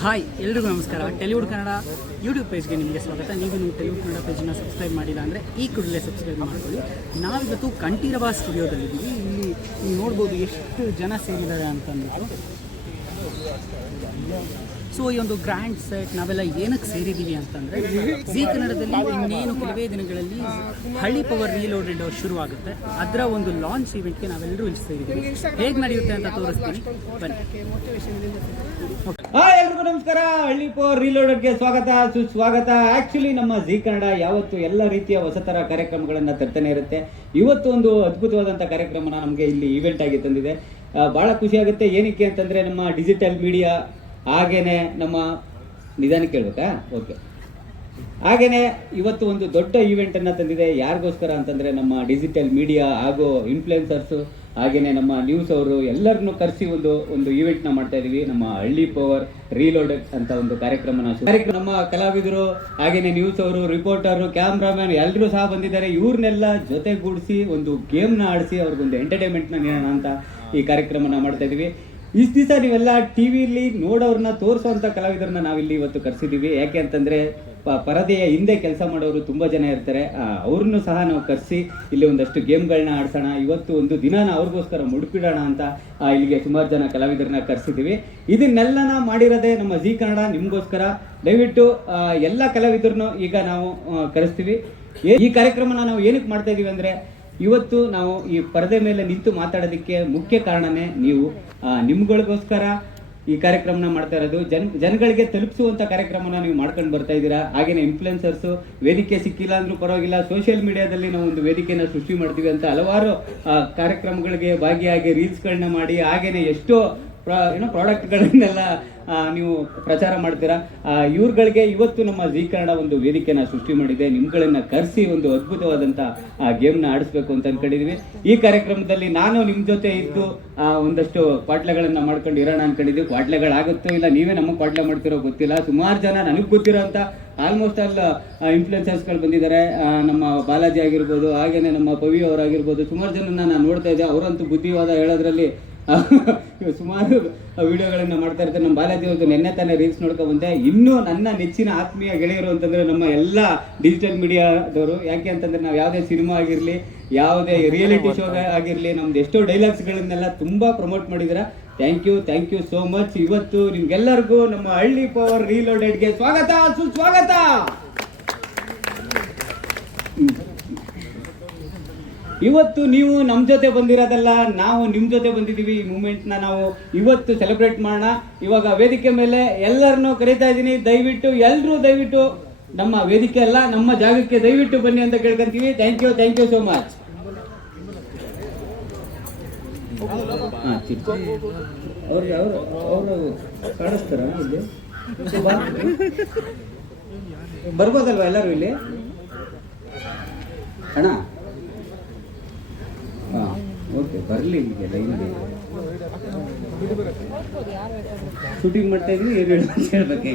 Hi ಎಲ್ರಿಗೂ ನಮಸ್ಕಾರ. ಟೆಲಿವುಡ್ Kannada YouTube ಪೇಜ್ಗೆ ನಿಮಗೆ ಸ್ವಾಗತ. ನೀವು ಟೆಲಿವುಡ್ ಕನ್ನಡ ಪೇಜನ್ನು ಸಬ್ಸ್ಕ್ರೈಬ್ ಮಾಡಿಲ್ಲ ಅಂದರೆ ಈ ಕೂಡಲೇ ಸಬ್ಸ್ಕ್ರೈಬ್ ಮಾಡ್ಕೊಳ್ಳಿ. ನಾವಿವತ್ತು ಕಂಠೀರವ ಸ್ಟುಡಿಯೋದಲ್ಲಿದ್ದೀವಿ. ಇಲ್ಲಿ ನೀವು ನೋಡ್ಬೋದು ಎಷ್ಟು ಜನ ಸೇರಿದ್ದಾರೆ ಅಂತಂದ್ಬಿಟ್ಟು. ಸೊ ಈ ಒಂದು ಗ್ರ್ಯಾಂಡ್ ಸೆಟ್ ನಾವೆಲ್ಲ ಏನಕ್ಕೆ ಸೇರಿದ್ದೀವಿ ಅಂತಂದರೆ, ಜೀ ಕನ್ನಡದಲ್ಲಿ ಇನ್ನೇನು ಕೆಲವೇ ದಿನಗಳಲ್ಲಿ ಹಳ್ಳಿ ಪವರ್ ರೀಲೋಡೆಡ್ ಶುರುವಾಗುತ್ತೆ. ಅದರ ಒಂದು ಲಾಂಚ್ ಇವೆಂಟ್ಗೆ ನಾವೆಲ್ಲರೂ ಇಲ್ಲಿ ಸೇರಿದ್ದೀವಿ. ಹೇಗೆ ನಡೆಯುತ್ತೆ ಅಂತ ತೋರಿಸ್ತೀನಿ ಬನ್ನಿ. ಎಲ್ರಿಗೂ ನಮಸ್ಕಾರ. ಹಳ್ಳಿ ಪವರ್ ರೀಲೋಡೆಡ್ಗೆ ಸ್ವಾಗತ ಸುಸ್ವಾಗತ. ಆಕ್ಚುಲಿ ನಮ್ಮ ಜೀ ಕನ್ನಡ ಯಾವತ್ತು ಎಲ್ಲ ರೀತಿಯ ಹೊಸತರ ಕಾರ್ಯಕ್ರಮಗಳನ್ನು ತರ್ತಾನೆ ಇರುತ್ತೆ. ಇವತ್ತು ಒಂದು ಅದ್ಭುತವಾದಂಥ ಕಾರ್ಯಕ್ರಮನ ನಮಗೆ ಇಲ್ಲಿ ಈವೆಂಟ್ ಆಗಿ ತಂದಿದೆ. ಭಾಳ ಖುಷಿ ಆಗುತ್ತೆ. ಏನಕ್ಕೆ ಅಂತಂದರೆ ನಮ್ಮ ಡಿಜಿಟಲ್ ಮೀಡಿಯಾ ಹಾಗೇನೆ ನಮ್ಮ ನಿಧಾನಕ್ಕೆ ಕೇಳ್ಬೇಕಾ? ಓಕೆ. ಹಾಗೇನೆ ಇವತ್ತು ಒಂದು ದೊಡ್ಡ ಈವೆಂಟನ್ನು ತಂದಿದೆ. ಯಾರಿಗೋಸ್ಕರ ಅಂತಂದರೆ ನಮ್ಮ ಡಿಜಿಟಲ್ ಮೀಡಿಯಾ ಹಾಗೂ ಇನ್ಫ್ಲುಯೆನ್ಸರ್ಸು ಹಾಗೇನೆ ನಮ್ಮ ನ್ಯೂಸ್ ಅವರು ಎಲ್ಲರನ್ನೂ ಕರೆಸಿ ಒಂದು ಈವೆಂಟ್ನ ಮಾಡ್ತಾ ಇದ್ದೀವಿ. ನಮ್ಮ ಹಳ್ಳಿ ಪವರ್ ರೀಲೋಡೆಡ್ ಅಂತ ಒಂದು ಕಾರ್ಯಕ್ರಮನ ನಮ್ಮ ಕಲಾವಿದರು ಹಾಗೇನೆ ನ್ಯೂಸ್ ಅವರು, ರಿಪೋರ್ಟರು, ಕ್ಯಾಮ್ರಾಮ್ಯಾನ್ ಎಲ್ಲರೂ ಸಹ ಬಂದಿದ್ದಾರೆ. ಇವ್ರನ್ನೆಲ್ಲ ಜೊತೆಗೂಡಿಸಿ ಒಂದು ಗೇಮ್ನ ಆಡಿಸಿ ಅವ್ರಿಗೊಂದು ಎಂಟರ್ಟೈನ್ಮೆಂಟ್ನ ನೀಡೋಣ ಅಂತ ಈ ಕಾರ್ಯಕ್ರಮನ ಮಾಡ್ತಾ ಇದ್ದೀವಿ. ಇಷ್ಟು ದಿವಸ ನೀವೆಲ್ಲ ಟಿ ವಿಲಿ ನೋಡೋರನ್ನ ತೋರಿಸೋವಂಥ ಕಲಾವಿದರನ್ನ ನಾವಿಲ್ಲಿ ಇವತ್ತು ಕರೆಸಿದ್ದೀವಿ. ಯಾಕೆ ಅಂತಂದರೆ ಪರದೆಯ ಹಿಂದೆ ಕೆಲಸ ಮಾಡೋರು ತುಂಬ ಜನ ಇರ್ತಾರೆ. ಅವ್ರನ್ನೂ ಸಹ ನಾವು ಕರೆಸಿ ಇಲ್ಲಿ ಒಂದಷ್ಟು ಗೇಮ್ಗಳನ್ನ ಆಡ್ಸೋಣ. ಇವತ್ತು ಒಂದು ದಿನಾನ ಅವ್ರಿಗೋಸ್ಕರ ಮುಡುಪಿಡೋಣ ಅಂತ ಇಲ್ಲಿಗೆ ಸುಮಾರು ಜನ ಕಲಾವಿದರನ್ನ ಕರೆಸಿದ್ದೀವಿ. ಇದನ್ನೆಲ್ಲನ ಮಾಡಿರೋದೇ ನಮ್ಮ ಜೀ ಕನ್ನಡ ನಿಮಗೋಸ್ಕರ. ದಯವಿಟ್ಟು ಎಲ್ಲ ಕಲಾವಿದರನ್ನು ಈಗ ನಾವು ಕರೆಸ್ತೀವಿ. ಈ ಕಾರ್ಯಕ್ರಮನ ನಾವು ಏನಕ್ಕೆ ಮಾಡ್ತಾ ಇದ್ದೀವಿ ಅಂದರೆ, ಇವತ್ತು ನಾವು ಈ ಪರದೆ ಮೇಲೆ ನಿಂತು ಮಾತಾಡೋದಕ್ಕೆ ಮುಖ್ಯ ಕಾರಣನೇ ನೀವು. ನಿಮ್ಗಳಿಗೋಸ್ಕರ ಈ ಕಾರ್ಯಕ್ರಮನ ಮಾಡ್ತಾ ಇರೋದು. ಜನಗಳಿಗೆ ತಲುಪಿಸುವಂಥ ಕಾರ್ಯಕ್ರಮನ ನೀವು ಮಾಡ್ಕೊಂಡು ಬರ್ತಾ ಇದ್ದೀರಾ. ಹಾಗೇನೆ ಇನ್ಫ್ಲುಯೆನ್ಸರ್ಸು ವೇದಿಕೆ ಸಿಕ್ಕಿಲ್ಲ ಅಂದ್ರೂ ಪರವಾಗಿಲ್ಲ, ಸೋಷಿಯಲ್ ಮೀಡಿಯಾದಲ್ಲಿ ನಾವು ಒಂದು ವೇದಿಕೆನ ಸೃಷ್ಟಿ ಮಾಡ್ತೀವಿ ಅಂತ ಹಲವಾರು ಕಾರ್ಯಕ್ರಮಗಳಿಗೆ ಭಾಗಿಯಾಗಿ ರೀಲ್ಸ್ಗಳನ್ನ ಮಾಡಿ ಹಾಗೇನೆ ಎಷ್ಟೋ ಪ್ರಾಡಕ್ಟ್ಗಳನ್ನೆಲ್ಲ ನೀವು ಪ್ರಚಾರ ಮಾಡ್ತೀರಾ. ಇವ್ರುಗಳಿಗೆ ಇವತ್ತು ನಮ್ಮ ಜೀ ಕನ್ನಡ ಒಂದು ವೇದಿಕೆನ ಸೃಷ್ಟಿ ಮಾಡಿದೆ. ನಿಮ್ಗಳನ್ನ ಕರೆಸಿ ಒಂದು ಅದ್ಭುತವಾದಂಥ ಗೇಮ್ನ ಆಡಿಸ್ಬೇಕು ಅಂತ ಅನ್ಕೊಂಡಿದೀವಿ. ಈ ಕಾರ್ಯಕ್ರಮದಲ್ಲಿ ನಾನು ನಿಮ್ಮ ಜೊತೆ ಇದ್ದು ಒಂದಷ್ಟು ಕ್ವಾಟ್ಲೆಗಳನ್ನ ಮಾಡ್ಕೊಂಡು ಇರೋಣ ಅನ್ಕೊಂಡಿದ್ದೀವಿ. ಕ್ವಾಟ್ಲೆಗಳಾಗುತ್ತೋ ಇಲ್ಲ, ನೀವೇ ನಮಗೆ ಕ್ವಾಟ್ಲೆ ಮಾಡ್ತಿರೋ ಗೊತ್ತಿಲ್ಲ. ಸುಮಾರು ಜನ ನನಗೆ ಗೊತ್ತಿರೋ ಅಂತ ಆಲ್ಮೋಸ್ಟ್ ಆಲ್ ಇನ್ಫ್ಲುಯೆನ್ಸರ್ಸ್ಗಳು ಬಂದಿದ್ದಾರೆ. ನಮ್ಮ ಬಾಲಾಜಿ ಆಗಿರ್ಬೋದು, ಹಾಗೇನೆ ನಮ್ಮ ಪವಿ ಅವರಾಗಿರ್ಬೋದು, ಸುಮಾರು ಜನನ ನಾನು ನೋಡ್ತಾ ಇದ್ದೆ. ಅವರಂತೂ ಬುದ್ಧಿವಾದ ಹೇಳೋದ್ರಲ್ಲಿ ಸುಮಾರು ವಿಡಿಯೋಗಳನ್ನ ಮಾಡ್ತಾ ಇರ್ತಾರೆ. ನಮ್ಮ ಬಾಲಾಜಿ ಅವ್ರದ್ದು ನೆನ್ನೆ ತಾನೇ ರೀಲ್ಸ್ ನೋಡ್ಕೊಂಡು ಬಂದೆ. ಇನ್ನೂ ನನ್ನ ನೆಚ್ಚಿನ ಆತ್ಮೀಯ ಗೆಳೆಯರು ಅಂತಂದ್ರೆ ನಮ್ಮ ಎಲ್ಲ ಡಿಜಿಟಲ್ ಮೀಡಿಯಾದವರು. ಯಾಕೆ ಅಂತಂದ್ರೆ ನಾವು ಯಾವುದೇ ಸಿನಿಮಾ ಆಗಿರಲಿ, ಯಾವುದೇ ರಿಯಾಲಿಟಿ ಶೋ ಆಗಿರಲಿ, ನಮ್ದು ಎಷ್ಟೋ ಡೈಲಾಗ್ಸ್ಗಳನ್ನೆಲ್ಲ ತುಂಬಾ ಪ್ರಮೋಟ್ ಮಾಡಿದ್ದೀರಾ. Thank you so much. ಇವತ್ತು ನಿಮ್ಗೆಲ್ಲರಿಗೂ ನಮ್ಮ ಹಳ್ಳಿ ಪವರ್ ರೀಲೋಡೆಡ್ಗೆ ಸ್ವಾಗತ ಸುಸ್ವಾಗತ. ಇವತ್ತು ನೀವು ನಮ್ಮ ಜೊತೆ ಬಂದಿರೋದಲ್ಲ, ನಾವು ನಿಮ್ಮ ಜೊತೆ ಬಂದಿದ್ದೀವಿ. ಈ ಮೂಮೆಂಟ್ನ ನಾವು ಇವತ್ತು ಸೆಲೆಬ್ರೇಟ್ ಮಾಡೋಣ. ಇವಾಗ ವೇದಿಕೆ ಮೇಲೆ ಎಲ್ಲರನ್ನೂ ಕರೀತಾ ಇದ್ದೀನಿ. ದಯವಿಟ್ಟು ನಮ್ಮ ವೇದಿಕೆ ಅಲ್ಲ, ನಮ್ಮ ಜಾಗಕ್ಕೆ ದಯವಿಟ್ಟು ಬನ್ನಿ ಅಂತ ಕೇಳ್ಕೊಂತೀವಿ. Thank you so much. ಅವರು ಕಾಣಿಸ್ತಾರ ಇಲ್ಲಿ? ಬರ್ಬೋದಲ್ವಾ ಎಲ್ಲರೂ ಇಲ್ಲಿ? ಅಣ್ಣ ಓಕೆ, ಬರಲಿ. ಈಗ ಲೈನಲ್ಲಿ ಶೂಟಿಂಗ್ ಮಾಡ್ತಾ ಇದ್ವಿ. ಹೇಳ್ಬೇಕು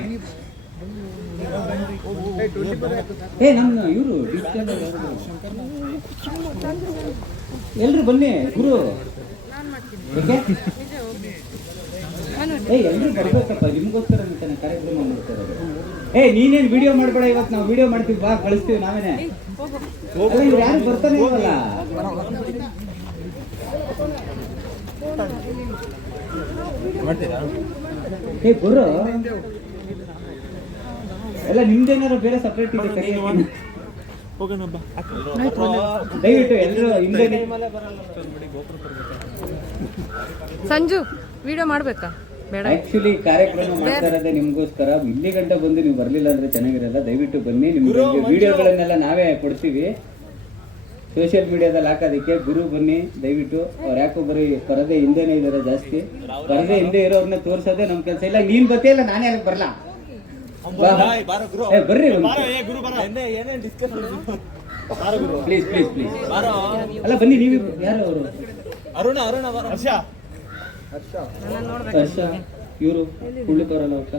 ನಮ್ಮ ಇವರು ಎಲ್ರು ಬನ್ನಿ ಗುರು. ಎಲ್ರು ಬರ್ಬೇಕಪ್ಪ, ನಿಮ್ಗೋಸ್ಕರ ತಾನೆ ಕಾರ್ಯಕ್ರಮ ಮಾಡ್ತಾ ಇರೋದು. ನೀನೇನು ವಿಡಿಯೋ ಮಾಡ್ಬೇಡ, ಇವತ್ತು ನಾವು ವಿಡಿಯೋ ಮಾಡ್ತೀವಿ, ಬಾ ಕಳಿಸ್ತೀವಿ ನಾವೇನೆ. ಯಾರು ಬರ್ತಾನೆ ಇಲ್ವಲ್ಲ? ಗುರು ಎಲ್ಲ ನಿಮ್ದೇನಾದ್ರು ಬೇರೆ ಸಪ್ರೇಟ್ ಇದೆ? ದಯವಿಟ್ಟು ಎಲ್ಲರೂ ಹಿಂದೆ. ಸಂಜು ವಿಡಿಯೋ ಮಾಡ್ಬೇಕಾ? ಆಕ್ಚುಲಿ ಕಾರ್ಯಕ್ರಮ ಮಾಡ್ತಾ ಇರೋದೇ ನಿಮ್ಗೋಸ್ಕರ. ಇಲ್ಲಿ ಗಂಟೆ ಬಂದು ನೀವು ಬರ್ಲಿಲ್ಲ ಅಂದ್ರೆ ಚೆನ್ನಾಗಿರಲ್ಲ. ದಯವಿಟ್ಟು ಬನ್ನಿ. ನಿಮ್ಗೆ ವಿಡಿಯೋಗಳನ್ನೆಲ್ಲ ನಾವೇ ಕೊಡ್ತೀವಿ. ಸೋಷಿಯಲ್ ಮೀಡಿಯಾದಲ್ಲಿ ಹಾಕೋದಕ್ಕೆ ಗುರು ಬನ್ನಿ ದಯವಿಟ್ಟು. ಅವ್ರು ಯಾಕೋ ಬರೀ ಪರದೆ ಹಿಂದೆನೇ ಇದಾರೆ ಜಾಸ್ತಿ. ಪರದೆ ಹಿಂದೆ ಇರೋರ್ನ ತೋರ್ಸೋದೇ ನಮ್ ಕೆಲಸ. ಇಲ್ಲ ನೀನ್ ಬತ್ತಿಯಲ್ಲ, ನಾನೇ ಅದಕ್ಕೆ ಬರಲ್ಲ. ಬರ್ರಿ ಪ್ಲೀಸ್. ಅಲ್ಲ ಬನ್ನಿ. ನೀವು ಯಾರು? ಅವರು ಹರ್ಷ ಇವರು ಕುಳ್ಳಿತವ್ರಲ್ಲ ಅಕ್ಕ.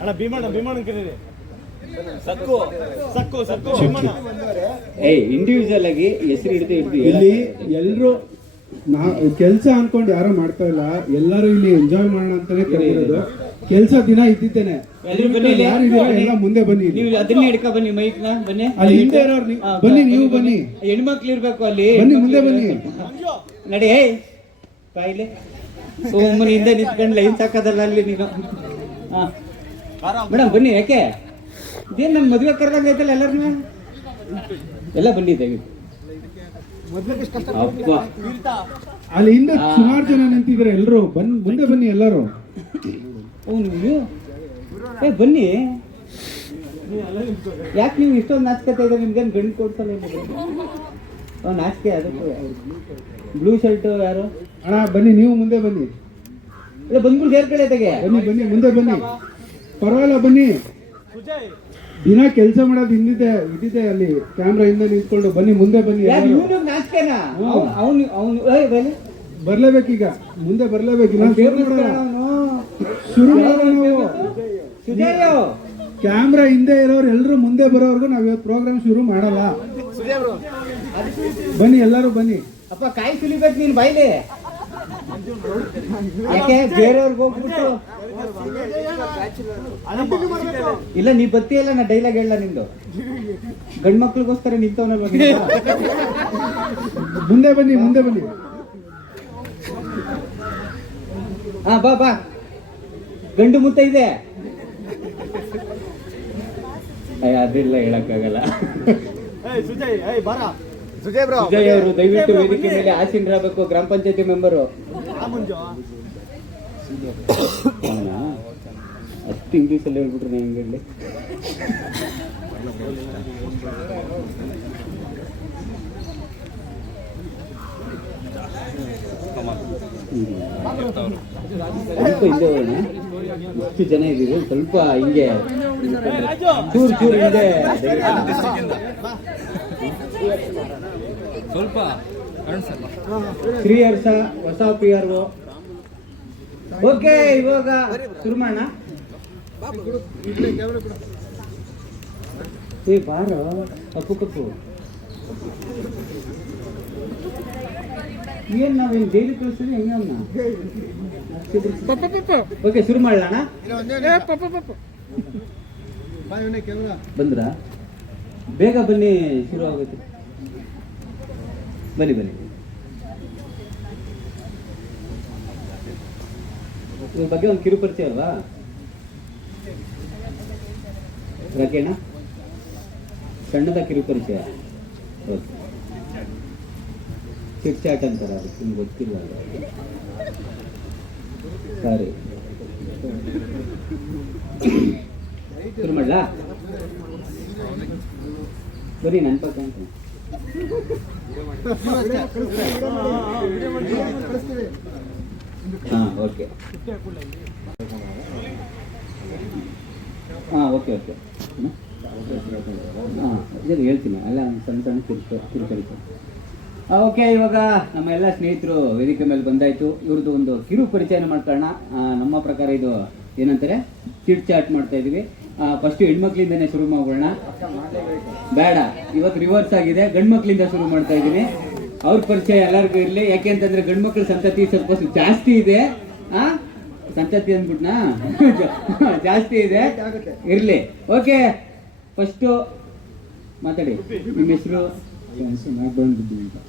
ಅಣ್ಣ ಭೀಮಣ್ಣ ಕರೀರಿ. ಇಂಡಿವಿಜುವಲ್ ಆಗಿ ಹೆಸರು ಹಿಡಿದು ಇಲ್ಲಿ ಎಲ್ರು ಕೆಲ್ಸ ಅನ್ಕೊಂಡು ಯಾರು ಮಾಡ್ತಾ ಇಲ್ಲ, ಎಲ್ಲರೂ ಇಲ್ಲಿ ಎಂಜಾಯ್ ಮಾಡೋಣ ಅಂತಾನೆ ಕರೆದಿರೋದು. ಕೆಲ್ಸ ದಿನ ಇದ್ದಿದ್ದೇನೆ. ಎಲ್ರು ಬನ್ನಿ ಇಲ್ಲಿ. ಯಾರು ಇದೀರಾ ಎಲ್ಲ ಮುಂದೆ ಬನ್ನಿ. ನೀವು ಅದನ್ನೇ ಹಿಡ್ಕೊ ಬನ್ನಿ, ಮೈಕ್ ನ ಬನ್ನಿ. ಅಲ್ಲಿ ಹಿಂದೆ ಇರೋರು ಬನ್ನಿ, ನೀವು ಬನ್ನಿ, ಹೆಣ್ಮಕ್ಳು ಇರ್ಬೇಕು ಅಲ್ಲಿ. ಬನ್ನಿ ಮುಂದೆ ಬನ್ನಿ. ನಡಿ ಕಾಯಿಲೆ ಸೋಮನ ಹಿಂದೆ ನಿಂತ್ಕೊಂಡು ಲೈನ್ ಸಾಕೋದಲ್ಲ ಅಲ್ಲಿ ನೀನು. ಮೇಡಮ್ ಬನ್ನಿ. ಯಾಕೆ ಇದೇನು ನಮ್ಮ ಮದುವೆ ಕರೆದಂಗ ಐತಲ್ಲ ಎಲ್ಲರನ್ನ? ಎಲ್ಲ ಬನ್ನಿ ದಯವಿಟ್ಟು. ಅಪ್ಪ ಅಲ್ಲಿ ಹಿಂದೆ ಸುಮಾರು ಜನ ನಿಂತಿದ್ರೆ ಎಲ್ರು ಮುಂದೆ ಬನ್ನಿ ಎಲ್ಲರೂ. ನೀವು ಬನ್ನಿ. ಯಾಕೆ ನೀವು ಇಷ್ಟೊಂದು ನಾಚಿಕತೆ ಇದೆ? ನಿಮ್ಗೇನು ಗಂಡು ಕೊಡ್ಸಲ್ಲ? ನಾಚಿಕೆ ಅದಕ್ಕೂ. ಬ್ಲೂ ಶರ್ಟ್ ಯಾರು? ಅಣ್ಣ ಬನ್ನಿ, ನೀವು ಮುಂದೆ ಬನ್ನಿ. ಇಲ್ಲ ಬಂದ್ಬಿಟ್ಟು ಸೇರ್ಕಡೆ ತೆಗೆ. ಬನ್ನಿ ಬನ್ನಿ ಮುಂದೆ ಬನ್ನಿ, ಪರವಾಗಿಲ್ಲ ಬನ್ನಿ. ದಿನ ಕೆಲಸ ಮಾಡೋದು ಇದ್ದಿದೆ ಅಲ್ಲಿ ಕ್ಯಾಮ್ರಾ ಹಿಂದೆ ನಿಂತ್ಕೊಂಡು. ಬನ್ನಿ ಮುಂದೆ ಬನ್ನಿ. ಇವನು ನಾಚಿಕೆನಾ? ಅವನು ಬರ್ಲೇಬೇಕೀಗ, ಮುಂದೆ ಬರ್ಲೇಬೇಕು. ಶುರು ಮಾಡೋಣ ನಾವು. ಕ್ಯಾಮ್ರಾ ಹಿಂದೆ ಇರೋರು ಎಲ್ಲರೂ ಮುಂದೆ ಬರೋವರೆಗೂ ನಾವ್ ಇವತ್ತು ಪ್ರೋಗ್ರಾಮ್ ಶುರು ಮಾಡಲ್ಲ. ಬನ್ನಿ ಎಲ್ಲರೂ ಬನ್ನಿ. ಅಪ್ಪ ಕಾಯಿ ಸುಲಿಬೇಕು ನೀನು ಬೈಲಿ. ಯಾಕೆ ಬೇರೆಯವ್ರಿಗೆ ಹೋಗ್ಬಿಟ್ಟು ಇಲ್ಲ ನೀ ಬತ್ತಿ. ನಾ ಡೈಲಾಗ್ ಹೇಳ ನಿಂದು. ಗಂಡ್ ಮಕ್ಳಿಗೋಸ್ಕರ ನಿಂತವನಲ್ವ? ಮುಂದೆ ಬನ್ನಿ ಮುಂದೆ ಬನ್ನಿ. ಹಾ ಬಾ ಬಾ. ಗಂಡು ಮುತ್ತ ಇದೆ. ಅದೆಲ್ಲ ಹೇಳಕ್ಕಾಗಲ್ಲ. ಸುಜಯ್ ಅವರು ದಯವಿಟ್ಟು ವೇದಿಕೆ ಮೇಲೆ ಆಸೀನರಾಗಬೇಕು. ಗ್ರಾಮ ಪಂಚಾಯತಿ ಮೆಂಬರು 10 ಇಂಗ್ಲೀಷಲ್ಲಿ ಹೇಳ್ಬಿಟ್ರೆ ನಾ ಹೆಂಗೆ ಹೇಳಿ? ಸ್ವಲ್ಪ ಹಿಂದೆ ಹೋಗೋಣ. ಎಷ್ಟು ಜನ ಇದ್ದೀವಿ? ಸ್ವಲ್ಪ ಹಿಂಗೆ ಚೂರು ಚೂರು ಹಿಂದೆ ಸ್ವಲ್ಪ ಶ್ರೀಹರ್ಷ ಹೊಸ PR. ಓಕೆ, ಇವಾಗ ಶುರು ಮಾಡೋಣ. ಬಾರೋ ಕಪ್ಪು ಕಪ್ಪು. ಏನ್ ನಾವೇನು ಡೈಲಿ ಕಳಿಸ್ತೀವಿ ಹೆಂಗ? ಓಕೆ ಶುರು ಮಾಡೋಣ. ಬಂದ್ರ ಬೇಗ ಬನ್ನಿ, ಶುರು ಆಗುತ್ತೆ. ಬನ್ನಿ ಬನ್ನಿ. ಇದ್ರ ಬಗ್ಗೆ ಒಂದು ಕಿರು ಪರಿಚಯ ಅಲ್ವಾ? ರಾಕೇಣ ಸಣ್ಣದ ಕಿರು ಪರಿಚಯ. ಚಿಟ್ ಚಾಟ್ ಅಂತಾರ, ಅದಕ್ಕೆ ನಿಮ್ಗೆ ಗೊತ್ತಿಲ್ಲ. ಸರಿ ಶುರು ಮಾಡ್ಲಾ? ಬನ್ನಿ ನನ್ನ ಪಕ್ಕ ಅಂತ. ಹಾಂ ಓಕೆ ಹಾಂ ಓಕೆ ಓಕೆ ಹಾಂ ಇದು ಹೇಳ್ತೀನಿ. ಅಲ್ಲ ಸಣ್ಣ ಸಣ್ಣ ಕಿರುಕರಿತು. ಓಕೆ, ಇವಾಗ ನಮ್ಮ ಎಲ್ಲ ಸ್ನೇಹಿತರು ವೇದಿಕೆ ಮೇಲೆ ಬಂದಾಯ್ತು. ಇವ್ರದ್ದು ಒಂದು ಕಿರು ಪರಿಚಯನ ಮಾಡ್ಕೊಳ್ಳೋಣ. ನಮ್ಮ ಪ್ರಕಾರ ಇದು ಏನಂತಾರೆ, ಚಿಟ್ ಚಾಟ್ ಮಾಡ್ತಾ ಇದೀವಿ. ಫಸ್ಟ್ ಹೆಣ್ಮಕ್ಳಿಂದನೇ ಶುರು ಮಾಡೋಣ. ಬೇಡ, ಇವತ್ತು ರಿವರ್ಸ್ ಆಗಿದೆ. ಗಂಡು ಮಕ್ಳಿಂದ ಶುರು ಮಾಡ್ತಾ ಇದ್ದೀನಿ. ಅವ್ರ ಪರಿಚಯ ಎಲ್ಲರಿಗೂ ಇರಲಿ. ಯಾಕೆ ಅಂತಂದ್ರೆ ಗಂಡು ಮಕ್ಳ ಸಂತತಿ ಸ್ವಲ್ಪ ಜಾಸ್ತಿ ಇದೆ. ಸಂತತಿ ಅಂದ್ಬಿಟ್ನಾ? ಜಾಸ್ತಿ ಇದೆ, ಇರ್ಲಿ. ಓಕೆ, ಫಸ್ಟು ಮಾತಾಡಿ. ನಿಮ್ಮ ಹೆಸರು?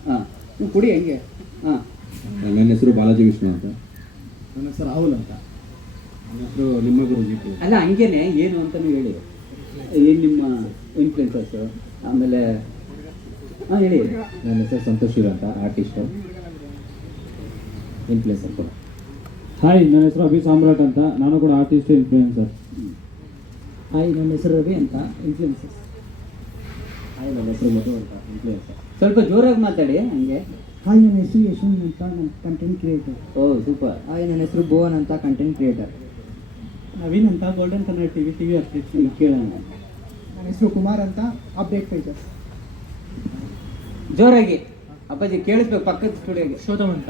ಹಾಂ, ನೀವು ಕುಡಿ ಹೆಂಗೆ? ಹಾಂ, ನನ್ನ ಹೆಸರು ಬಾಲಾಜಿ ವಿಷ್ಣು ಅಂತ. ನನ್ನ ಹೆಸರು ರಾಹುಲ್ ಅಂತ. ನನ್ನ ಹೆಸರು ನಿಮ್ಮ ಗುರುಜಿ. ಅಲ್ಲ ಹಂಗೇನೆ ಏನು ಅಂತ ನೀವು ಹೇಳಿ. ಏನು ನಿಮ್ಮ ಇನ್ಫ್ಲುಯೆನ್ಸರ್ಸು? ಆಮೇಲೆ ಹಾಂ ಹೇಳಿ. ನನ್ನ ಹೆಸರು ಸಂತೋಷ್ ಅಂತ, ಆರ್ಟಿಸ್ಟು, ಇನ್ಫ್ಲುಯೆನ್ಸರ್ ಕೂಡ. ಹಾಯ್, ನನ್ನ ಹೆಸರು ಅಭಿ ಸಾಮ್ರಾಟ್ ಅಂತ, ನಾನು ಕೂಡ ಆರ್ಟಿಸ್ಟ್ ಇನ್ಫ್ಲುಯೆನ್ಸರ್. ಹಾಯ್, ನನ್ನ ಹೆಸರು ರವಿ ಅಂತ, ಇನ್ಫ್ಲುಯೆನ್ಸರ್. ಹಾಯ್, ನನ್ನ ಹೆಸರು ಮಧು ಅಂತ, ಇನ್ಫ್ಲುಯೆನ್ಸರ್. ಸ್ವಲ್ಪ ಜೋರಾಗಿ ಮಾತಾಡಿ ಹಂಗೆ. ಹಾಯ್, ನನ್ನ ಹೆಸರು ಯಶವಂತ್ ಅಂತ, ನಾನು ಕಂಟೆಂಟ್ ಕ್ರಿಯೇಟರ್. ಓ ಸೂಪರ್. ಹಾಯ್, ನನ್ನ ಹೆಸರು ಭುವನ್ ಅಂತ, ಕಂಟೆಂಟ್ ಕ್ರಿಯೇಟರ್. ನವೀನ್ ಅಂತ, ಗೋಲ್ಡನ್ ಕನ್ನಡ ಟಿವಿ ಅಪ್ಡೇಟ್ ಕೇಳೋಣ. ನನ್ನ ಹೆಸರು ಕುಮಾರ್ ಅಂತ, ಅಪ್ಡೇಟ್ ಪೇಜಸ್. ಜೋರಾಗಿ ಅಪ್ಪಾಜಿ ಕೇಳಿಸ್ಬೇಕು, ಪಕ್ಕದ ಸ್ಟುಡಿಯೋಗೆ. ಶೋಧಮ್ ಅಂತ,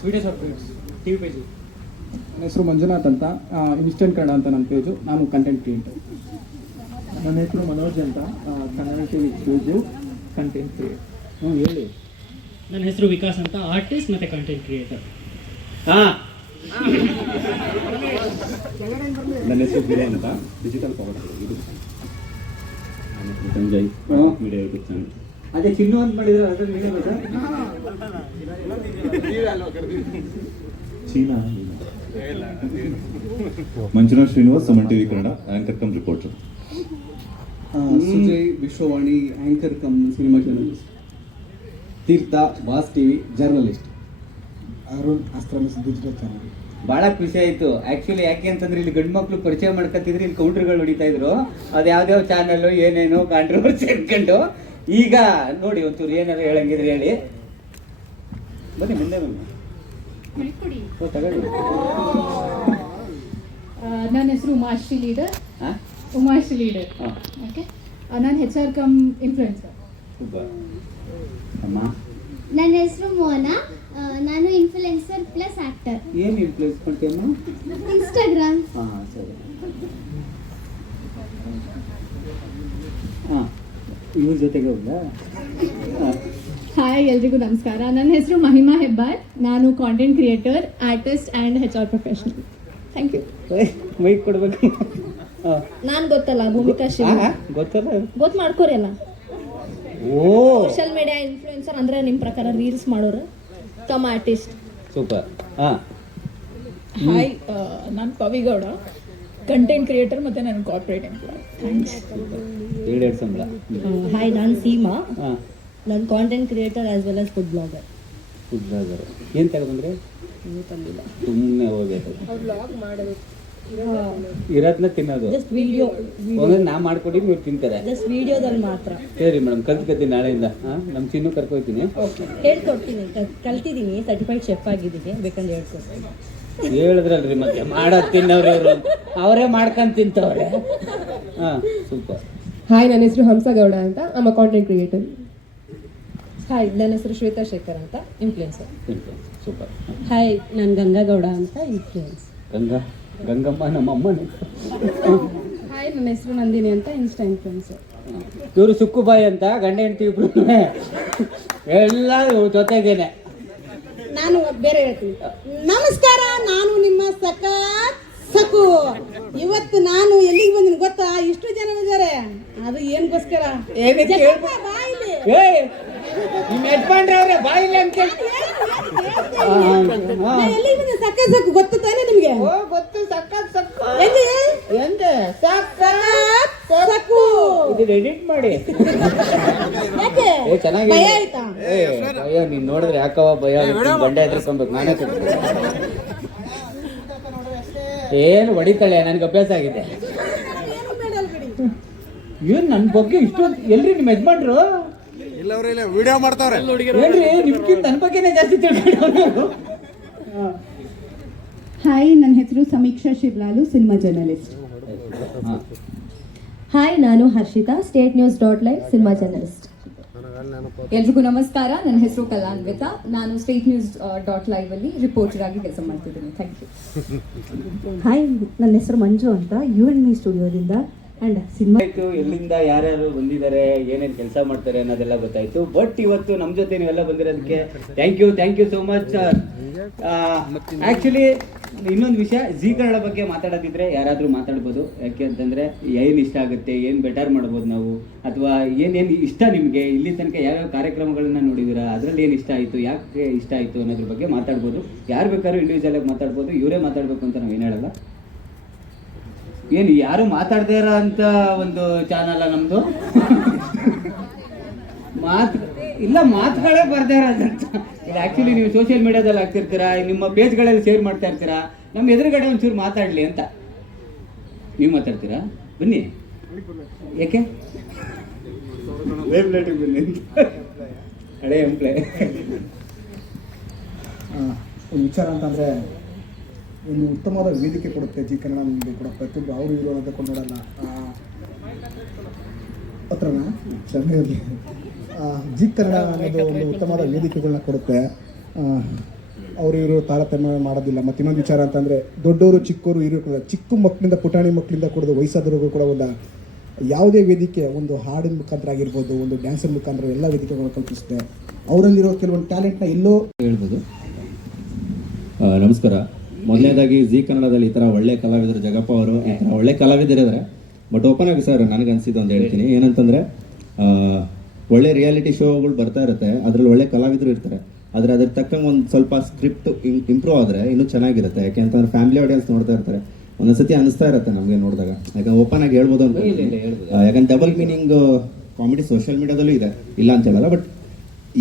ಸ್ವೀಡಿಶ್ ಅಪ್ಡೇಟ್ಸ್ ಟಿವಿ ಪೇಜು. ನನ್ನ ಹೆಸರು ಮಂಜುನಾಥ್ ಅಂತ, ಇನ್ಸ್ಟೆಂಟ್ ಕನ್ನಡ ಅಂತ ನನ್ನ ಪೇಜು. ನಾನು ಕಂಟೆಂಟ್ ಕ್ರಿಯೇಟರ್. ನನ್ನ ಹೆಸರು ಮನೋಜ್ ಅಂತ Kannada TV exclusive content create. ಹ್ಞೂ ಹೇಳಿ. ನನ್ನ ಹೆಸರು ವಿಕಾಸ್ ಅಂತ, ಆರ್ಟಿಸ್ಟ್ ಮತ್ತು ಕಂಟೆಂಟ್ ಕ್ರಿಯೇಟರ್. ಹಾಂ, ನನ್ನ ಹೆಸರು ಬಿಳೆ ಅಂತ, digital power YouTube Sanjay media YouTube channel. ಅದೇ ಚಿನ್ನು ಅಂತ ಮಾಡಿದ್ರೆ ಅದ್ರ ನೀನೇ ಗೊತ್ತಾ? ಚೀನಾ Manjunath Srinivas, Suman TV Kannada, anchor cum reporter. Sujay Vishwavani, anchor cum cinema journalist. Theertha, boss TV journalist. Arun ಆಸ್ಟ್ರಾಮಿಸ್ ಡಿಜಿಟಲ್ ಚಾನಲ್. ಭಾಳ ಖುಷಿ ಆಯಿತು ಆ್ಯಕ್ಚುಲಿ. ಯಾಕೆ ಅಂತಂದ್ರೆ ಇಲ್ಲಿ ಗಂಡು ಮಕ್ಕಳು ಪರಿಚಯ ಮಾಡ್ಕೊತಿದ್ರು, ಇಲ್ಲಿ ಕೌಂಟ್ರ್ಗಳು ಹೊಡಿತಾ ಇದ್ರು. ಅದು ಯಾವ್ದಾವ ಚಾನಲ್ಲು ಏನೇನು ಕಾಂಟ್ರವರ್ಸಿ ಅನ್ಕೊಂಡು. ಈಗ ನೋಡಿ ಒಂಚೂರು ಏನಾದ್ರು ಹೇಳಂಗಿದ್ರೆ ಹೇಳಿ. ಬನ್ನಿ ಮುಂದೆ ಬನ್ನಿ. ಓ ತಗೊಳ್ಳಿ. ನನ್ನ ಹೆಸರು ಉಮಾಶ್ರೀ ಲೀಡರ್. ಹಾಂ, ಉಮಾಶ್ರೀ ಲೀಡರ್. ಹಾಂ, ಓಕೆ. ನಾನು HR ಕಮ್ ಇನ್ಫ್ಲುಯೆನ್ಸರ್. ಸೂಪರ್. ಅಮ್ಮ, ನನ್ನ ಹೆಸರು ಮೋನಾ. ನಾನು ಇನ್ಫ್ಲುಯೆನ್ಸರ್ ಪ್ಲಸ್ ಆಕ್ಟರ್. ಏನು ಇನ್ಫ್ಲೂಯೆನ್ಸ್ ಮಾಡ್ತೀಯಮ್ಮ? ಇನ್ಸ್ಟಾಗ್ರಾಮ್. ಹಾಂ, ಸರಿ. ಹಾಂ, ಇವ್ರ ಜೊತೆಗೆ ಹೋಗ್ಲಾ? ಹಾಂ. ಹಾಯ್, ಎಲ್ರಿಗೂ ನಮಸ್ಕಾರ. ನನ್ನ ಹೆಸರು ಮಹಿಮಾ ಹೆಬ್ಬಾರ್. ನಾನು content creator, artist and HR professional. Thank you. Mic ಕೊಡ್ಬೇಕು. ಹಾಂ, ನಾನು ಗೊತ್ತಲ್ಲ, ಭೂಮಿಕಾ ಶಿವ. ಗೊತ್ತಲ್ಲ. ಗೊತ್ತು ಮಾಡ್ಕೋರಿ ಅಲ್ಲ. ಓ, ಸೋಷಿಯಲ್ ಮೀಡಿಯಾ ಇನ್ಫ್ಲುಯೆನ್ಸರ್ ಅಂದರೆ ನಿಮ್ಮ ಪ್ರಕಾರ ರೀಲ್ಸ್ ಮಾಡೋರು, ಕಮ್ ಆರ್ಟಿಸ್ಟ್. ಸೂಪರ್. ಹಾಂ, ಹಾಯ್, ನಾನು ಪವಿಗೌಡ, ಕಂಟೆಂಟ್ ಕ್ರಿಯೇಟರ್ ಮತ್ತು ನಾನು ಕಾರ್ಪೊರೇಟ್ ಎಂಪ್ಲಾಯ್. ಥ್ಯಾಂಕ್ಸ್. ಎರಡೆರಡು ಸಂಬಳ. ಹಾಯ್, ನಾನು ಸೀಮಾ. ಹಾಂ, ನಾನು content creator as well as food blogger. Food blogger. ಏನು ತಗೊಂಡ್ರೆ? ಸುಮ್ಮನೆ ಹೋಗ್ಬೇಕು. ಇರೋದನ್ನ ತಿನ್ನೋದು. ಜಸ್ಟ್ ವಿಡಿಯೋ, ಒಂದೊಂದು ನಾ ಮಾಡ್ಕೊಟ್ಟಿದ್ದು ನೀವು ತಿಂತಾರೆ. ಜಸ್ಟ್ ವಿಡಿಯೋದಲ್ಲಿ ಮಾತ್ರ. ಸರಿ ಮೇಡಮ್, ಕಲ್ತ್ಕೊತೀನಿ ನಾಳೆಯಿಂದ. ಹಾಂ, ನಮ್ಮ ಚಿನ್ನು ಕರ್ಕೊಯ್ತೀನಿ. ಹೇಳ್ಕೊಡ್ತೀನಿ, ಕಲ್ತಿದ್ದೀನಿ, ಸರ್ಟಿಫೈಡ್ ಶೆಫ್ ಆಗಿದ್ದೀನಿ, ಬೇಕಂದ್ರೆ ಹೇಳ್ಕೊಡ್ತೀನಿ. ಹೇಳಿದ್ರಲ್ರಿ ಮತ್ತೆ ಮಾಡೋದು ತಿನ್ನೋರು ಇವರು, ಅವರೇ ಮಾಡ್ಕೊಂಡು ತಿಂತವ್ರೆ. ಹಾಂ, ಸೂಪರ್. ಹಾಯ್, ನನ್ನ ಹೆಸರು ಹಂಸಗೌಡ ಅಂತ, ನಮ್ಮ ಕಾಂಟೆಂಟ್ ಕ್ರಿಯೇಟರ್. ಹಾಯ್, ನನ್ನ ಹೆಸರು ಶ್ವೇತಾ ಶೇಖರ್ ಅಂತ, ಇನ್ಫ್ಲುಯೆನ್ಸರ್. ಸೂಪರ್. ಹಾಯ್, ನಾನು ಗಂಗಾಗೌಡ ಅಂತ, ಇನ್ಫ್ಲುಯೆನ್ಸ್. ಗಂಗಮ್ಮ ನಮ್ಮ ಅಮ್ಮನೇ. ಹಾಯ್, ನನ್ನ ಹೆಸರು ನಂದಿನಿ ಅಂತ, ಇನ್ಸ್ಟಾ ಇನ್ಫ್ಲುಯೆನ್ಸರ್. ಇವರು ಸುಕ್ಕುಬಾಯಿ ಅಂತ, ಗಂಡ ಹೆಂಡತಿ ಇಬ್ರು ಎಲ್ಲ ಜೊತೆಗೇನೆ. ನಾನು ಬೇರೆ ಹೇಳ್ತೀನಿ. ನಮಸ್ಕಾರ, ನಾನು ನಿಮ್ಮ ಸಕು. ಇವತ್ತು ನಾನು ಎಲ್ಲಿಗೆ ಬಂದಿನಿ ಗೊತ್ತಾ? ಇಷ್ಟು ಜನ ಇದ್ದಾರೆ. ಅದು ಏನ್ಗೋಸ್ಕರ? ನಿಮ್ಮ ಯಜಮಾನ್ರೆ ಅವರೇ ಬಾಯಿಲ್ಲ ಅಂತ ಎಲ್ಲಿಗೆ ಬಂದ? ಸಕು ಗೊತ್ತು ತಾನೆ ನಿಮಗೆ? ಗೊತ್ತು. ಸಕ್ಕತ್ ಸಕ್ಕು. ಎಂದೆ ಸಕು. ಇದು ಎಡಿಟ್ ಮಾಡಿ. ಯಾಕೆ? ಚೆನ್ನಾಗಿ ಭಯ ಆಯ್ತಾ? ಭಯ ನೀನ್ ನೋಡಿದ್ರೆ ಯಾಕವ ಭಯ? ಗಂಡ ಎದ್ರಸ್ಕೊಬೇಕು. ನಾನೇ ಏನು ಹೊಡಿತಾಳೆ, ನನ್ಗೆ ಅಭ್ಯಾಸ ಆಗಿದೆ. ಏನ್ ನನ್ನ ಬಗ್ಗೆ ಇಷ್ಟೊಂದು ಎಲ್ರಿ ನಿಮ್ಮ ಯಜಮಾನ್ರು? ವಿಡಿಯೋ ಮಾಡ್ತಾವ್ರೆ ಏನ್ರಿ ನಿಮ್ಗಿಂತ ನನ್ನ ಬಗ್ಗೆನೇ ಜಾಸ್ತಿ ತಿಳ್ಕೊಂಡವ್ರು. ಹಾಯ್, ನನ್ನ ಹೆಸರು ಸಮೀಕ್ಷಾ ಶಿವಲಾಲು, ಸಿನಿಮಾ ಜರ್ನಲಿಸ್ಟ್. ಹಾಯ್, ನಾನು Harshita, state news .live cinema journalist. ಎಲ್ರಿಗೂ ನಮಸ್ಕಾರ. ನನ್ನ ಹೆಸರು ಕಲಾನ್ವಿತಾ. ನಾನು ಸ್ಟೇಟ್ ನ್ಯೂಸ್ .live ಅಲ್ಲಿ ರಿಪೋರ್ಟರ್ ಆಗಿ ಕೆಲಸ ಮಾಡ್ತಿದ್ದೀನಿ. Thank you. ಹಾಯ್, ನನ್ನ ಹೆಸರು ಮಂಜು ಅಂತ, U&Me ಸ್ಟುಡಿಯೋದಿಂದ ಆ್ಯಂಡ್ ಸಿನಿಮಾ. ಎಲ್ಲಿಂದ ಯಾರ್ಯಾರು ಬಂದಿದ್ದಾರೆ, ಏನೇನು ಕೆಲಸ ಮಾಡ್ತಾರೆ ಅನ್ನೋದೆಲ್ಲ ಗೊತ್ತಾಯ್ತು. ಬಟ್ ಇವತ್ತು ನಮ್ಮ ಜೊತೆ ನೀವೆಲ್ಲ ಬಂದಿರೋದಕ್ಕೆ thank you so much. Actually ಇನ್ನೊಂದು ವಿಷಯ, ಜೀ ಕನ್ನಡ ಬಗ್ಗೆ ಮಾತಾಡೋದಿದ್ರೆ ಯಾರಾದರೂ ಮಾತಾಡ್ಬೋದು. ಯಾಕೆ ಅಂತಂದರೆ ಏನು ಇಷ್ಟ ಆಗುತ್ತೆ, ಏನು ಬೆಟರ್ ಮಾಡ್ಬೋದು ನಾವು, ಅಥವಾ ಏನೇನು ಇಷ್ಟ ನಿಮಗೆ, ಇಲ್ಲಿ ತನಕ ಯಾವ್ಯಾವ ಕಾರ್ಯಕ್ರಮಗಳನ್ನ ನೋಡಿದ್ದೀರಾ, ಅದರಲ್ಲಿ ಏನು ಇಷ್ಟ ಆಯಿತು, ಯಾಕೆ ಇಷ್ಟ ಆಯಿತು ಅನ್ನೋದ್ರ ಬಗ್ಗೆ ಮಾತಾಡ್ಬೋದು. ಯಾರು ಬೇಕಾದ್ರೂ ಇಂಡಿವಿಜುವಲಾಗಿ ಮಾತಾಡ್ಬೋದು. ಇವರೇ ಮಾತಾಡಬೇಕು ಅಂತ ನಾವೇನು ಹೇಳಲ್ಲ. ಏನು ಯಾರು ಮಾತಾಡದೇ ಇರೋ ಅಂತ ಒಂದು ಚಾನಲ್ ನಮ್ಮದು. ಮಾತುಗಳೇ ಬರ್ದೇ ಇರೋದಂತ. ಇದು ಆ್ಯಕ್ಚುಲಿ ನೀವು ಸೋಷಿಯಲ್ ಮೀಡಿಯಾದಲ್ಲಿ ಹಾಕ್ತಿರ್ತೀರಾ, ನಿಮ್ಮ ಪೇಜ್ಗಳಲ್ಲಿ ಶೇರ್ ಮಾಡ್ತಾ ಇರ್ತೀರಾ. ನಮ್ಮ ಎದುರುಗಡೆ ಒಂಚೂರು ಮಾತಾಡಲಿ ಅಂತ ನೀವು ಮಾತಾಡ್ತೀರಾ. ಬನ್ನಿ. ಯಾಕೆ ಬನ್ನಿ ಹಳೆ ಎಂಪ್ಲೆ. ಒಂದು ವಿಚಾರ ಅಂತಂದರೆ, ಒಂದು ಉತ್ತಮವಾದ ವೇದಿಕೆ ಕೊಡುತ್ತೆ ಜಿ ಕನ್ನಡ. ನಮಗೆ ಕೂಡ ಪ್ರತಿಯೊಬ್ಬರು ಅವರು ಇರೋ ಅಂತ ನೋಡಲ್ಲ. ಹತ್ರನ ಚೆನ್ನಾಗಿ ಜಿ ಕನ್ನಡ ಅನ್ನೋದು ಒಂದು ಉತ್ತಮವಾದ ವೇದಿಕೆಗಳನ್ನ ಕೊಡುತ್ತೆ. ಅವರು ಇವರು ತಾರತಮ್ಯ ಮಾಡೋದಿಲ್ಲ. ಮತ್ತು ಇನ್ನೊಂದು ವಿಚಾರ ಅಂತಂದರೆ, ದೊಡ್ಡವರು ಚಿಕ್ಕವರು ಹಿರಿಯರು, ಚಿಕ್ಕ ಮಕ್ಕಳಿಂದ ಪುಟಾಣಿ ಮಕ್ಕಳಿಂದ ಕೊಡೋದು ವಯಸ್ಸಾದವ್ರಿಗೂ ಕೂಡ ಒಂದು ಯಾವುದೇ ವೇದಿಕೆ ಒಂದು ಹಾಡಿನ ಮುಖಾಂತರ ಆಗಿರ್ಬೋದು, ಒಂದು ಡ್ಯಾನ್ಸಿನ ಮುಖಾಂತರ ಎಲ್ಲ ವೇದಿಕೆಗಳು ಕಲ್ಪಿಸುತ್ತೆ. ಅವರಲ್ಲಿರೋ ಕೆಲವೊಂದು ಟ್ಯಾಲೆಂಟ್ನ ಎಲ್ಲೋ ಹೇಳ್ಬೋದು. ನಮಸ್ಕಾರ. ಮೊದಲನೇದಾಗಿ ಜಿ ಕನ್ನಡದಲ್ಲಿ ಈ ಥರ ಒಳ್ಳೆ ಕಲಾವಿದರು, ಜಗಪ್ಪ ಅವರು ಈ ಥರ ಒಳ್ಳೆ ಕಲಾವಿದರಿದ್ದಾರೆ. ಬಟ್ ಓಪನ್ ಆಗಿ ಸರ್ ನನಗೆ ಅನಿಸಿದ್ದು ಒಂದು ಹೇಳ್ತೀನಿ, ಏನಂತಂದರೆ ಒಳ್ಳೆ ರಿಯಾಲಿಟಿ ಶೋಗಳು ಬರ್ತಾ ಇರುತ್ತೆ, ಅದರಲ್ಲಿ ಒಳ್ಳೆ ಕಲಾವಿದರು ಇರ್ತಾರೆ. ಆದರೆ ಅದ್ರ ತಕ್ಕಂಗೆ ಒಂದು ಸ್ವಲ್ಪ ಸ್ಕ್ರಿಪ್ಟ್ ಇಂಪ್ರೂವ್ ಆದರೆ ಇನ್ನೂ ಚೆನ್ನಾಗಿರುತ್ತೆ. ಯಾಕೆಂತಂದ್ರೆ ಫ್ಯಾಮಿಲಿ ಆಡಿಯನ್ಸ್ ನೋಡ್ತಾ ಇರ್ತಾರೆ. ಒಂದೊಂದ್ಸತಿ ಅನಿಸ್ತಾ ಇರುತ್ತೆ ನಮಗೆ ನೋಡಿದಾಗ, ಯಾಕಂದ್ರೆ ಓಪನ್ ಆಗಿ ಹೇಳ್ಬೋದು ಅಂತ. ಯಾಕಂದ್ರೆ ಡಬಲ್ ಮೀನಿಂಗ್ ಕಾಮಿಡಿ ಸೋಷಿಯಲ್ ಮೀಡಿಯಾದಲ್ಲೂ ಇದೆ, ಇಲ್ಲ ಅಂತ ಹೇಳಲ್ಲ. ಬಟ್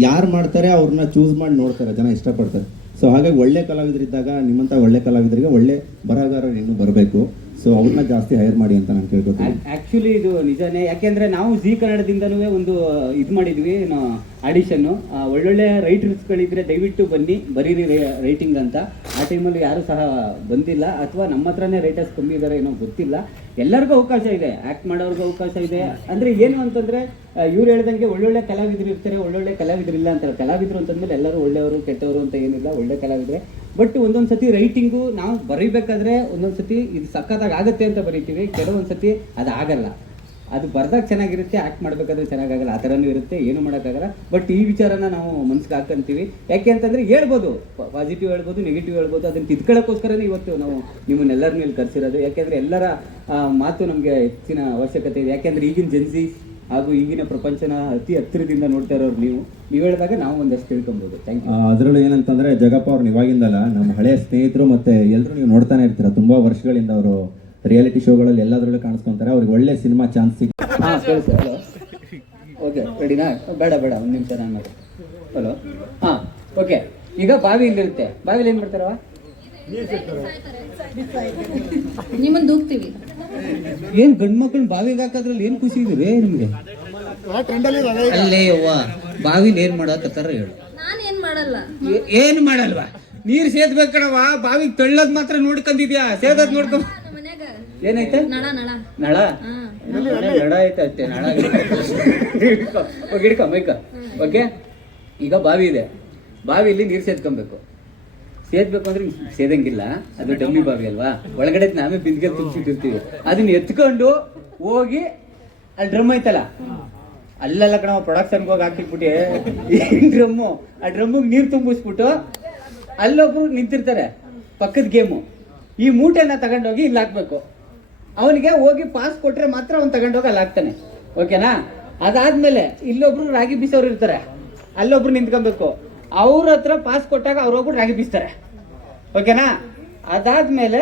ಯಾರು ಮಾಡ್ತಾರೆ ಅವ್ರನ್ನ ಚೂಸ್ ಮಾಡಿ ನೋಡ್ತಾರೆ, ಜನ ಇಷ್ಟಪಡ್ತಾರೆ. ಸೊ ಹಾಗಾಗಿ ಒಳ್ಳೆ ಕಲಾವಿದರಿದ್ದಾಗ ನಿಮ್ಮಂಥ ಒಳ್ಳೆ ಕಲಾವಿದರಿಗೆ ಒಳ್ಳೆ ಬರಹಗಾರರು ಇನ್ನೂ ಬರಬೇಕು. ಸೊ ಅವ್ರನ್ನ ಜಾಸ್ತಿ ಹೈರ್ ಮಾಡಿ ಅಂತ ನಾನು ಕೇಳ್ಕೊತೀನಿ. ಆ್ಯಕ್ಚುಲಿ ಇದು ನಿಜಾನೇ. ಯಾಕೆಂದರೆ ನಾವು ಜಿ ಕನ್ನಡದಿಂದನೂ ಒಂದು ಇದು ಮಾಡಿದ್ವಿ ಆಡಿಷನ್ನು. ಒಳ್ಳೊಳ್ಳೆ ರೈಟರ್ಸ್ಗಳಿದ್ರೆ ದಯವಿಟ್ಟು ಬನ್ನಿ ಬರೀರಿ ರೈಟಿಂಗ್ ಅಂತ. ಆ ಟೈಮಲ್ಲಿ ಯಾರೂ ಸಹ ಬಂದಿಲ್ಲ, ಅಥವಾ ನಮ್ಮ ಹತ್ರನೇ ರೈಟರ್ಸ್ ಕಮ್ಮಿ ಇದ್ದಾರೆ ಏನೋ ಗೊತ್ತಿಲ್ಲ. ಎಲ್ಲರಿಗೂ ಅವಕಾಶ ಇದೆ, ಆ್ಯಕ್ಟ್ ಮಾಡೋರ್ಗೂ ಅವಕಾಶ ಇದೆ. ಅಂದರೆ ಏನು ಅಂತಂದರೆ ಇವ್ರು ಹೇಳ್ದಂಗೆ ಒಳ್ಳೊಳ್ಳೆ ಕಲಾವಿದರು ಇರ್ತಾರೆ, ಒಳ್ಳೊಳ್ಳೆ ಕಲಾವಿದರಿಲ್ಲ ಅಂತಾರೆ. ಕಲಾವಿದರು ಅಂತಂದ್ಮೇಲೆ ಎಲ್ಲರೂ ಒಳ್ಳೆಯವರು ಕೆಟ್ಟವರು ಅಂತ ಏನಿಲ್ಲ, ಒಳ್ಳೆ ಕಲಾವಿದರೆ. ಬಟ್ ಒಂದೊಂದು ಸತಿ ರೈಟಿಂಗು ನಾವು ಬರೀಬೇಕಾದ್ರೆ ಒಂದೊಂದು ಸತಿ ಇದು ಸಖತ್ತಾಗಿ ಆಗುತ್ತೆ ಅಂತ ಬರೀತೀವಿ, ಕೆಲವೊಂದು ಸತಿ ಅದು ಆಗಲ್ಲ. ಅದು ಬರ್ದಾಗ ಚೆನ್ನಾಗಿರುತ್ತೆ, ಆ್ಯಕ್ಟ್ ಮಾಡಬೇಕಾದ್ರೆ ಚೆನ್ನಾಗಾಗಲ್ಲ, ಆ ಥರನೂ ಇರುತ್ತೆ, ಏನು ಮಾಡೋಕ್ಕಾಗಲ್ಲ. ಬಟ್ ಈ ವಿಚಾರನ ನಾವು ಮನ್ಸಿಗೆ ಹಾಕಂತೀವಿ. ಯಾಕೆ ಅಂತಂದರೆ ಹೇಳ್ಬೋದು, ಪಾಸಿಟಿವ್ ಹೇಳ್ಬೋದು, ನೆಗೆಟಿವ್ ಹೇಳ್ಬೋದು. ಅದನ್ನು ತಿದ್ಕೊಳ್ಳೋಕ್ಕೋಸ್ಕರನೇ ಇವತ್ತು ನಾವು ನಿಮ್ಮನ್ನೆಲ್ಲರನ್ನೂ ಇಲ್ಲಿ ಕರೆಸಿರೋದು. ಯಾಕೆಂದರೆ ಎಲ್ಲರ ಮಾತು ನಮಗೆ ಹೆಚ್ಚಿನ ಅವಶ್ಯಕತೆ ಇದೆ. ಯಾಕೆಂದರೆ ಈಗಿನ ಜೆನ್ಸಿ ಹಾಗೂ ಈಗಿನ ಪ್ರಪಂಚನ ಅತಿ ಹತ್ತಿರದಿಂದ ನೋಡ್ತಾ ಇರೋರು ನೀವು ಹೇಳಿದಾಗ ನಾವು ಒಂದಷ್ಟು ತಿಳ್ಕೊಬೋದು. Thank you. ಅದರಲ್ಲೂ ಏನಂತಂದರೆ ಜಗಪ್ಪ ಅವ್ರನ್ನ ಇವಾಗಿಂದಲ್ಲ, ನಮ್ಮ ಹಳೆಯ ಸ್ನೇಹಿತರು ಮತ್ತು ಎಲ್ಲರೂ ನೀವು ನೋಡ್ತಾನೆ ಇರ್ತೀರ. ತುಂಬ ವರ್ಷಗಳಿಂದ ಅವರು ರಿಯಾಲಿಟಿ ಶೋಗಳಲ್ಲಿ ಎಲ್ಲದರಲ್ಲೂ ಕಾಣಿಸ್ಕೊಂತಾರೆ. ಅವ್ರಿಗೆ ಒಳ್ಳೆ ಸಿನಿಮಾ ಚಾನ್ಸ್ ಸಿಗುತ್ತೆ. ಹಾಂ ಸರಿ ಸರ್. ಹಲೋ, ಓಕೆ ರೆಡಿನಾ? ಬೇಡ ಒಂದು ನಿಮಿಷ ನಾನು. ಹಲೋ, ಹಾಂ ಓಕೆ. ಈಗ ಬಾವಿ ಇಲ್ಲಿರುತ್ತೆ, ಬಾವಿಲಿ ಏನು ಮಾಡ್ತಾರವ? ನಿಮ್ಮನ್ನು ದೂಕ್ತೀವಿ. ಏನು ಗಂಡು ಮಕ್ಕಳನ್ನ ಬಾವಿಗೆ ಹಾಕೋದ್ರಲ್ಲಿ ಏನು ಖುಷಿ ಇದೆ ರೀ ನಿಮಗೆ? ಅಲ್ಲೇ ಅವ್ವ ಬಾವಿಲಿ ಏನು ಮಾಡಕತ್ತಾರ ಹೇಳು. ನಾನೇನ್ ಮಾಡಲ್ಲ. ಏನು ಮಾಡಲ್ವಾ? ನೀರು ಸೇದ್ಬೇಕು ಕಣವ, ಬಾವಿಗೆ ತಳ್ಳೋದು ಮಾತ್ರ ನೋಡ್ಕೊಂಡಿದ್ಯಾ, ಸೇದೋದು ನೋಡ್ಕೊಂಡ್ ಏನೈತೆ? ನಳ ಐತೆ ಅಷ್ಟೇ. ನಳ ಹಿಡ್ಕೊ ಮೈಕ. ಓಕೆ, ಈಗ ಬಾವಿ ಇದೆ, ಬಾವಿಲಿ ನೀರು ಸೇದ್ಕೊಬೇಕು. ಸೇದ್ಬೇಕು ಅಂದ್ರೆ ಸೇದಂಗಿಲ್ಲ, ಅದು ಡಮ್ಮಿ ಬಾವಿ ಅಲ್ವಾ. ಒಳಗಡೆ ನಾವೇ ಬಿಂದಿಗೆ ತುಂಬಿಟ್ಟಿರ್ತೀವಿ. ಅದನ್ನ ಎತ್ಕೊಂಡು ಹೋಗಿ ಅಲ್ಲಿ ಡ್ರಮ್ ಐತಲ್ಲ, ಅಲ್ಲೆಲ್ಲ ಕಣ ಪ್ರೊಡಕ್ಷನ್ಗೆ ಹೋಗಿ ಹಾಕಿಟ್ಬಿಟ್ಟು ಡ್ರಮ್ಮು, ಆ ಡ್ರಮ್ಮಿಗೆ ನೀರು ತುಂಬಿಸ್ಬಿಟ್ಟು ಅಲ್ಲೊಬ್ರು ನಿಂತಿರ್ತಾರೆ ಪಕ್ಕದ ಗೇಮು. ಈ ಮೂಟೆನ ತಗೊಂಡೋಗಿ ಇಲ್ಲಿ ಹಾಕ್ಬೇಕು. ಅವನಿಗೆ ಹೋಗಿ ಪಾಸ್ ಕೊಟ್ರೆ ಮಾತ್ರ ಅವ್ನು ತಗೊಂಡೋಗಿ ಅಲ್ಲಿ ಹಾಕ್ತಾನೆ. ಓಕೆನಾ? ಅದಾದ್ಮೇಲೆ ಇಲ್ಲೊಬ್ರು ರಾಗಿ ಬೀಸೋರು ಇರ್ತಾರೆ, ಅಲ್ಲೊಬ್ರು ನಿಂತ್ಕೊಬೇಕು. ಅವ್ರ ಹತ್ರ ಪಾಸ್ ಕೊಟ್ಟಾಗ ಅವ್ರು ಹೋಗ್ಬಿಟ್ಟು ರಾಗಿ ಬೀಸ್ತಾರೆ. ಓಕೆನಾ? ಅದಾದ್ಮೇಲೆ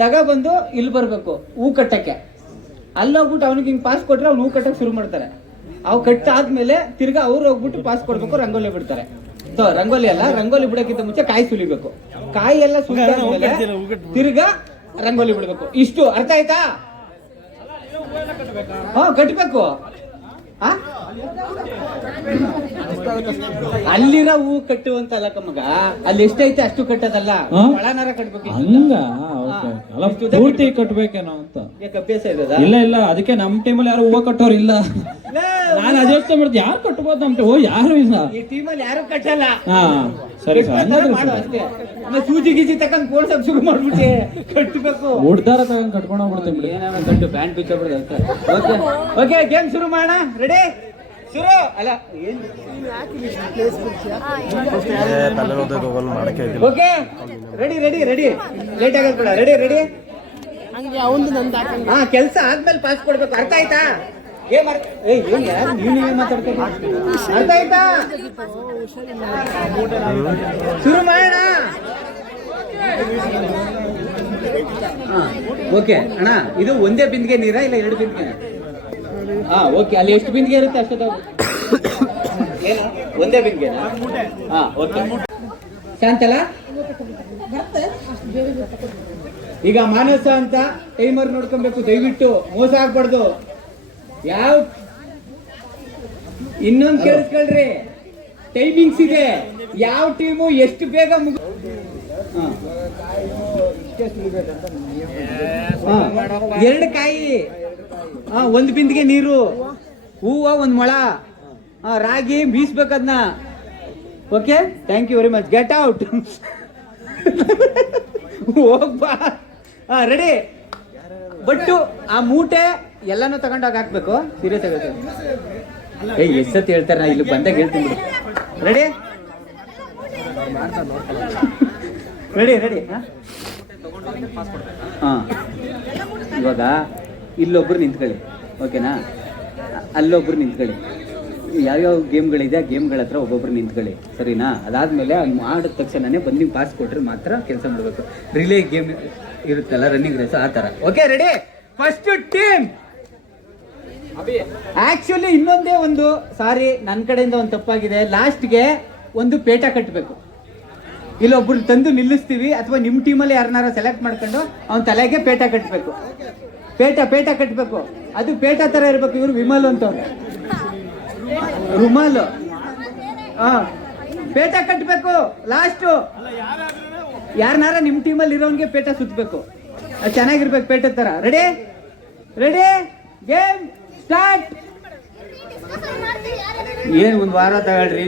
ತಗೊಬಂದು ಇಲ್ಲಿ ಬರಬೇಕು ಹೂ ಕಟ್ಟಕ್ಕೆ. ಅಲ್ಲೋಗ್ಬಿಟ್ಟು ಅವ್ನಿಗೆ ಹಿಂಗೆ ಪಾಸ್ ಕೊಟ್ರೆ ಅವ್ನು ಹೂ ಕಟ್ಟಕ್ಕೆ ಶುರು ಮಾಡ್ತಾರೆ. ಅವು ಕಟ್ಟಾದ್ಮೇಲೆ ತಿರ್ಗಾ ಅವ್ರು ಹೋಗ್ಬಿಟ್ಟು ಪಾಸ್ ಕೊಡ್ಬೇಕು, ರಂಗೋಲಿ ಬಿಡ್ತಾರೆ. ರಂಗೋಲಿ ಅಲ್ಲ, ರಂಗೋಲಿ ಬಿಡೋಕ್ಕಿಂತ ಮುಂಚೆ ಕಾಯಿ ಸುಲಿಬೇಕು. ಕಾಯಿ ಎಲ್ಲ ಸುಲಿದ್ಮೇಲೆ ತಿರ್ಗಾ ರಂಗೋಲಿ ಬಿಡ್ಬೇಕು. ಇಷ್ಟು ಅರ್ಥ ಆಯ್ತಾ? ಹಾ, ಕಟ್ಬೇಕು. ಅಲ್ಲಿರೋ ಹೂ ಕಟ್ಟುವಂತಲ್ಲ ಮಗ, ಅಲ್ಲಿ ಎಷ್ಟೈತೆ ಅಷ್ಟು ಕಟ್ಟದಲ್ಲ, ಒಳನಾರ ಕಟ್ಬೇಕು. ಪೂರ್ತಿ ಕಟ್ಬೇಕೇನೋ ಅಂತ ಅಭ್ಯಾಸ ಇದೆ. ಇಲ್ಲ ಅದಕ್ಕೆ ನಮ್ ಟೀಮಲ್ಲಿ ಯಾರು ಹೂವ ಕಟ್ಟೋರು ಇಲ್ಲ. ನಾನು ಅದೆಷ್ಟ ಮಾಡ್ತೀನಿ, ಯಾರು ಕಟ್ಬೋದು ನಮ್ ಯಾರು ಇಲ್ಲ ಈ ಟೀಮಲ್ಲಿ ಯಾರು ಕಟ್ಟಲ್ಲ. ಹಾ ಸರಿ ಸರ್, ಅಷ್ಟೇ. ಸೂಜಿ ಗೀಜಿ ತಕೊಂಡ್ ಕೋರ್ಸಕ್ ಶುರು ಮಾಡ್ಬಿಟ್ಟೆ ಕಟ್ಟಬೇಕು. ಉಡ್ದಾರ ತಗೊಂಡ್ ಕಟ್ಕೊಂಡು ಹೋಗ್ಬಿಡ್ತೀನಿ. ಏನಾರ ಕಟ್ಟು ಪ್ಯಾಂಟ್ ಬಿಚ್ಚಬಿಡ್ದು ಅಷ್ಟೇ. ಓಕೆ, ಗೇಮ್ ಶುರು ಮಾಡೋಣ. ರೆಡಿ? ಶುರು. ಅಲ್ಲ ಓಕೆ, ರೆಡಿ ಲೇಟ್ ಆಗೋದು ಕೂಡ. ರೆಡಿ? ಹಾ, ಕೆಲಸ ಆದ್ಮೇಲೆ ಪಾಸ್ ಕೊಡ್ಬೇಕು. ಅರ್ಥ ಆಯ್ತಾ? ನೀವೇ ಮಾತಾಡ್ತೀನಿ. ಅರ್ಥ ಆಯ್ತಾ? ಶುರು ಮಾಡೋಣ. ಓಕೆ ಅಣ್ಣ, ಇದು ಒಂದೇ ಬಿಂದಿಗೆ ನೀರಾ ಇಲ್ಲ ಎರಡು ಬಿಂದಿಗೆ? ಹಾ ಓಕೆ, ಅಲ್ಲಿ ಎಷ್ಟು ಬಿಂದಿಗೆ ಇರುತ್ತೆ ಅಷ್ಟೇ. ಒಂದೇ ಬಿಂದಿಗೆ? ಹಾ ಓಕೆ. ಶಾಂತಲ, ಈಗ ಮಾನಸ ಅಂತ ಟೈಮರ್ ನೋಡ್ಕೊಬೇಕು, ದಯವಿಟ್ಟು ಮೋಸ ಆಗ್ಬಾರ್ದು. ಇನ್ನೊಂದು ಕೇಳಿಸ್ಕೊಳ್ರಿ, ಟೈಮಿಂಗ್ಸ್ ಇದೆ. ಯಾವ ಟೀಮು ಎಷ್ಟು ಬೇಗ ಎರಡು ಕಾಯಿ, ಒಂದು ಬಿಂದಿಗೆ ನೀರು, ಹೂವ ಒಂದು ಮೊಳ, ರಾಗಿ ಬೀಸ್ಬೇಕದ್ನ. Okay, thank you very much. Get out. ಹೋಗ್ಬಾ. ರೆಡಿ? ಬಟ್ಟು ಆ ಮೂಟೆ ಎಲ್ಲಾನು ತಗೊಂಡೋಗಿ ಹಾಕ್ಬೇಕು. ಸೀರಿಯಸ್ ಆಗುತ್ತೆ. ಎಷ್ಟು ಸತಿ ಹೇಳ್ತಾರೆ, ನಾ ಇಲ್ಲಿ ಬಂದಾಗ ಹೇಳ್ತೀನಿ. Ready ready ready. ಹಾಂ, ಇವಾಗ ಇಲ್ಲೊಬ್ರು ನಿಂತ್ಕೊಳ್ಳಿ, ಓಕೆನಾ? ಅಲ್ಲೊಬ್ರು ನಿಂತ್ಕೊಳ್ಳಿ. ಯಾವ್ಯಾವ ಗೇಮ್ಗಳಿದೆ ಆ ಗೇಮ್ಗಳ ಹತ್ರ ಒಬ್ಬೊಬ್ರು ನಿಂತ್ಕೊಳ್ಳಿ, ಸರಿನಾ? ಅದಾದಮೇಲೆ ಅಲ್ಲಿ ಮಾಡಿದ ತಕ್ಷಣನೇ ಬಂದು ನೀವು ಪಾಸ್ ಕೊಟ್ಟರೆ ಮಾತ್ರ ಕೆಲಸ ಮಾಡಬೇಕು. ರಿಲೇ ಗೇಮ್ ಇರುತ್ತಲ್ಲ, ರನ್ನಿಂಗ್ ರೇಸ್, ಆ ಥರ. Okay, ready? First team. Actually ಇನ್ನೊಂದೇ ಒಂದು ಸಾರಿ ನನ್ನ ಕಡೆಯಿಂದ ಒಂದು ತಪ್ಪಾಗಿದೆ. ಲಾಸ್ಟ್ಗೆ ಒಂದು ಪೇಟ ಕಟ್ಟಬೇಕು. ಇಲ್ಲೊಬ್ರು ತಂದು ನಿಲ್ಲಿಸ್ತೀವಿ, ಅಥವಾ ನಿಮ್ಮ ಟೀಮಲ್ಲಿ ಯಾರನ್ನಾರ ಸೆಲೆಕ್ಟ್ ಮಾಡ್ಕೊಂಡು ಅವ್ನ ತಲೆಗೆ ಪೇಟ ಕಟ್ಟಬೇಕು. ಪೇಟ ಕಟ್ಟಬೇಕು. ಅದು ಪೇಟ ಥರ ಇರಬೇಕು. ಇವರು ವಿಮಲ್ ಅಂತವ್ರು, ರುಮಾಲು. ಹಾಂ, ಪೇಟ ಕಟ್ಟಬೇಕು. ಲಾಸ್ಟು ಯಾರನ್ನಾರ ನಿಮ್ಮ ಟೀಮಲ್ಲಿ ಇರೋನ್ಗೆ ಪೇಟ ಸುತ್ತಬೇಕು. ಅದು ಚೆನ್ನಾಗಿರ್ಬೇಕು, ಪೇಟ ಥರ. Ready ready, game start. ಏನು ಒಂದು ವಾರ ತಗೊಳ್ರಿ.